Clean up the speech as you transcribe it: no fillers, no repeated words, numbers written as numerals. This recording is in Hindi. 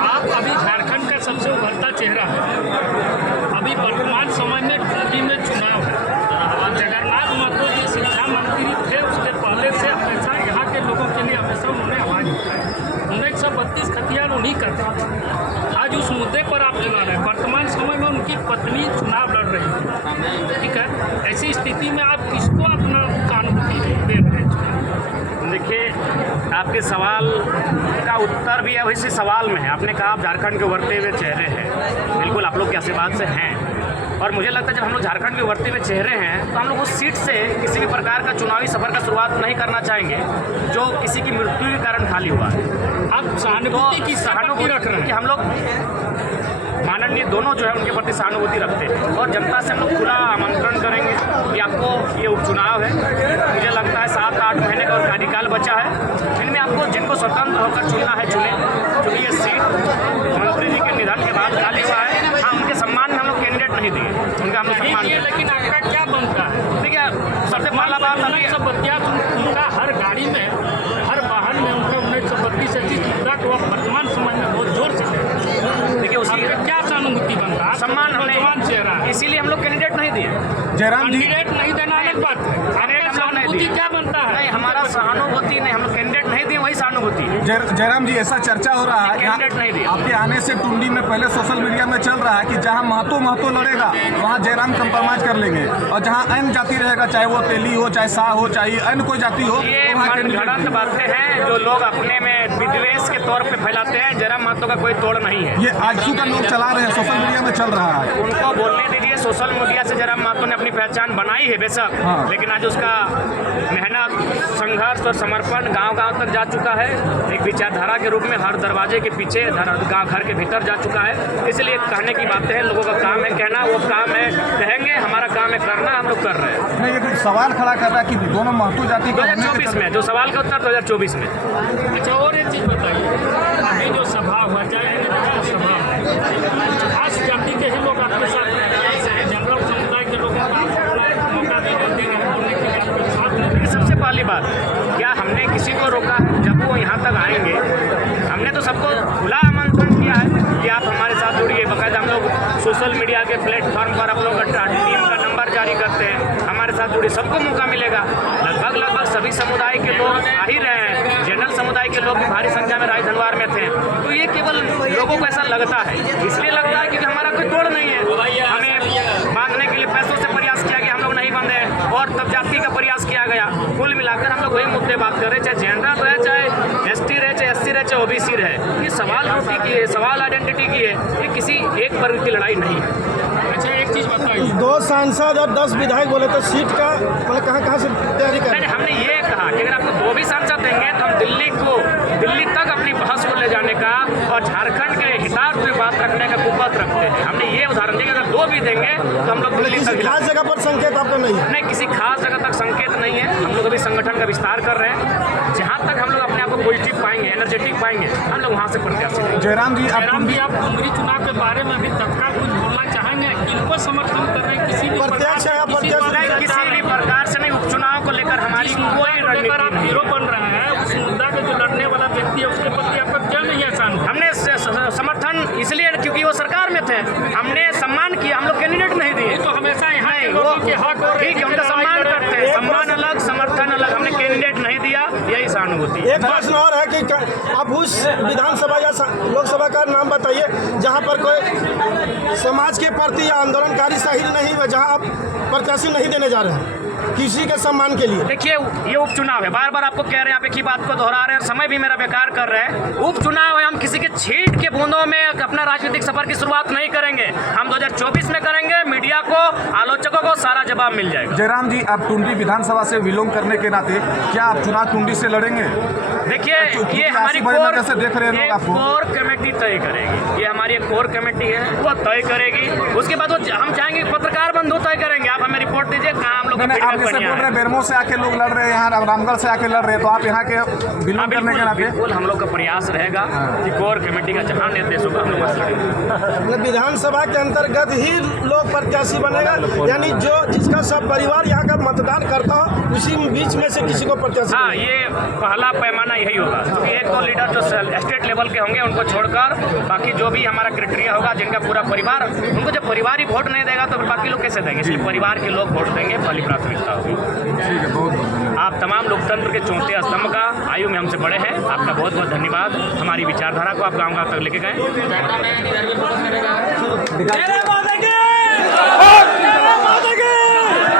आप अभी झारखंड का सबसे उभरता चेहरा है। अभी वर्तमान समय में दिल्ली में चुनाव है। जगन्नाथ महतो जो शिक्षा मंत्री थे, उसके पहले से हमेशा यहाँ के लोगों के लिए हमेशा उन्होंने आवाज़ उठाई। 1932 खतियान उन्हीं करते थे। आज उस मुद्दे पर आप चला रहे हैं। वर्तमान समय में उनकी पत्नी चुनाव लड़ रही है, ठीक है। ऐसी स्थिति में आप किसको अपना कानूनी दे रहे हैं? देखिए, आपके सवाल का उत्तर भी अब इसी सवाल में है। आपने कहा आप झारखंड के उभरते हुए चेहरे हैं। बिल्कुल आप लोग के आशीर्वाद से हैं, और मुझे लगता है जब हम लोग झारखंड के उभरते हुए चेहरे हैं तो हम लोग उस सीट से किसी भी प्रकार का चुनावी सफर का शुरुआत नहीं करना चाहेंगे जो किसी की मृत्यु के कारण खाली हुआ है। आप सहानुभूति की सहानुभूति रख रहे हैं कि हम लोग माननीय दोनों जो है उनके प्रति सहानुभूति रखते हैं, और जनता से हम लोग खुला आमंत्रण करेंगे कि आपको ये उपचुनाव है। मुझे लगता है 7-8 महीने का कार्यकाल बचा है। इनमें आपको जिनको स्वतंत्र होकर चुनना है चुने, क्योंकि ये सीट मंत्री जी के निधन के बाद खाली हुआ है। हाँ, उनके सम्मान में हम लोग कैंडिडेट नहीं दिए, उनका हम लोग सम्मान दिए। लेकिन आपका क्या बनता है? देखिए, सबसे पहला बात अभी सब बतिया उनका हर गाड़ी में, हर वाहन में उनका 1932 से वर्तमान समय में बहुत जोर से देखिए उसी क्या सहानुभूति बनता है? सम्मान वर्तमान चेहरा है, इसीलिए हम लोग कैंडिडेट नहीं दिए। जयराम जी, कैंडिडेट नहीं देना अलग बात है। सहानुभूति क्या बनता है? नहीं, हमारा सहानुभूति नहीं, हम लोग कैंडिडेट नहीं दिए, वही सहानुभूति। जयराम जी, ऐसा चर्चा हो रहा है कैंडिडेट नहीं दिया। आपके आने से टुंडी में पहले सोशल मीडिया में चल रहा है कि जहां महतो लड़ेगा वहां जयराम कंप्रोमाइज कर लेंगे, और जहां अन्य जाति रहेगा, चाहे वो तेली हो, चाहे शाह हो, चाहे अन्य कोई जाति हो, ये मनगढ़ंत बातें हैं जो लोग अपने में विद्वेष के तौर पे फैलाते हैं। जयराम महतो का कोई तोड़ नहीं है। ये आजसू का लोग चला रहे हैं, सोशल मीडिया में चल रहा है। उनको बोलने दीजिए। सोशल मीडिया से जयराम महतो ने अपनी पहचान बनाई है बेशक, हाँ। लेकिन आज उसका मेहनत, संघर्ष और समर्पण गांव-गांव तक जा चुका है। एक विचारधारा के रूप में हर दरवाजे के पीछे, गाँव घर के भीतर जा चुका है। इसलिए कहने की बातें हैं, लोगों का काम है कहना, वो काम है कहेंगे, हमारा काम है करना, हम लोग कर रहे हैं। नहीं, ये कुछ सवाल खड़ा कर रहा है कि दोनों महतो जाति का 2024 में जो सवाल का उत्तर 2024 में। अच्छा, और एक चीज़ बताइए, अभी जो सभा हुआ, चाहे सभा खास जाति के ही लोग आपके साथ हैं, जनरल समुदाय के लोगों को मौका दे देते हैं बोलने के लिए आपके साथ में? देखिए, सबसे पहली बात, क्या हमने किसी को रोका? जब वो यहाँ तक आएंगे, हमने तो सबको खुला आमंत्रण किया है कि आप हमारे साथ जुड़िए। बाकायदा हम लोग सोशल मीडिया के प्लेटफॉर्म पर आप लोग टीम का नंबर जारी करते हैं, हमारे साथ जुड़िए, सबको मौका मिलेगा। लगभग सभी समुदाय के लोग आ ही रहे हैं। जनरल समुदाय के लोग भारी संख्या में राजधनवार में थे। तो ये केवल लोगों को ऐसा लगता है, इसलिए लगता है क्योंकि हमारा कोई तोड़ नहीं है। हमें बांधने के लिए पैसों से प्रयास किया गया, हम लोग नहीं बांधे, और तब जाति का प्रयास किया गया। कुल मिलाकर हम लोग वही मुद्दे बात कर रहे हैं, चाहे जनरल रहे, चाहे एसटी रहे, चाहे एससी रहे, चाहे ओबीसी रहे। ये सवाल रोटी की है, सवाल आइडेंटिटी की है, ये किसी एक वर्ग की लड़ाई नहीं है। अच्छा, एक चीज़ बताइए, 2 सांसद और 10 विधायक बोले तो सीट का मतलब कहाँ से तैयारी करें? नहीं, हमने ये कहा कि अगर आपको 2 भी सांसद देंगे तो हम दिल्ली तक अपनी बहस को ले जाने का और झारखंड के हितार्थ में बात रखने का कुपथ रखते हैं। हमने ये उदाहरण दिया कि अगर 2 भी देंगे तो हम लोग दिल्ली किसी तक खास जगह पर संकेत आपका नहीं है? नहीं, किसी खास जगह तक संकेत नहीं है। हम लोग अभी संगठन का विस्तार कर रहे हैं। जहाँ तक हम लोग अपने आप को पॉजिटिव पाएंगे, एनर्जेटिक पाएंगे, हम लोग वहाँ से प्रत्याशी देंगे। जयराम जी, आप डुमरी चुनाव के बारे में भी तत्काल कुछ बोलना चाहेंगे? किनको समर्थन कर रहे हैं? किसी भी प्रत्यक्ष है, किसी भी प्रकार से नहीं। उपचुनाव को लेकर हमारी कोई रणनीति आप नहीं। हीरो बन रहे हैं, उस मुद्दा के जो लड़ने वाला व्यक्ति है उसके प्रति आपका क्या नहीं है? हमने समर्थन इसलिए क्योंकि वो सरकार में थे, हमने सम्मान किया, हम लोग कैंडिडेट नहीं दिए। तो हमेशा यहाँ वो हक और ठीक है, उनका सम्मान करते हैं, सम्मान अलग, समर्थन अलग। हमने कैंडिडेट नहीं दिया, यही सहानुभूति। एक प्रश्न और है कि आप उस विधानसभा या लोकसभा का नाम बताइए जहां पर कोई समाज के प्रति या आंदोलनकारी साहिल नहीं हुआ, जहां आप प्रत्याशी नहीं देने जा रहे हैं किसी के सम्मान के लिए। देखिए, ये उपचुनाव है, बार बार आपको कह रहे हैं, आप एक ही बात को दोहरा रहे हैं और समय भी मेरा बेकार कर रहे हैं। उपचुनाव है, हम किसी के छींट के बूंदों में अपना राजनीतिक सफर की शुरुआत नहीं करेंगे। हम 2024 में करेंगे। मीडिया को, आलोचकों को सारा जवाब मिल जाएगा। जयराम जी, आप टुंडी विधानसभा से विलोम करने के नाते क्या आप चुनाव टुंडी से लड़ेंगे? देखिए, ये हमारी कैसे देख रहे हैं लोग आपको? कोर कमेटी तय करेगी। ये हमारी एक कोर कमेटी है, वो तय करेगी। उसके बाद हम चाहेंगे पत्रकार बंधु तय करेंगे। आप हमें रिपोर्ट दीजिए कहाँ हम लोग आप जैसे बोल रहे हैं बेरमो से आके लोग लड़ रहे हैं, यहाँ रामगढ़ से आके लड़ रहे हैं, तो आप यहाँ के विलोम करने के नाते? बिल्कुल, हम लोग का प्रयास रहेगा कि कोर कमेटी का जहाँ निर्देश होगा हम लोग वहाँ लड़ेंगे। मतलब विधानसभा के अंतर्गत ही लोग प्रत्याशी बनेगा, यानी यानी जो जिसका सब परिवार यहाँ का मतदान करता हो उसी बीच में से किसी को प्रत्याशी। हाँ, ये पहला पैमाना यही होगा, क्योंकि एक दो लीडर जो स्टेट लेवल के होंगे उनको छोड़कर बाकी जो भी हमारा क्राइटेरिया होगा, जिनका पूरा परिवार, उनको जब परिवार ही वोट नहीं देगा तो फिर बाकी लोग कैसे देंगे, इसलिए परिवार के लोग वोट देंगे, पहली प्राथमिकता होगी। ठीक है, बहुत बहुत आप तमाम लोकतंत्र के चौथे स्तंभ का, आयु में हमसे बड़े हैं, आपका बहुत बहुत धन्यवाद। हमारी विचारधारा को आप गाँव गाँव तक लेके गए।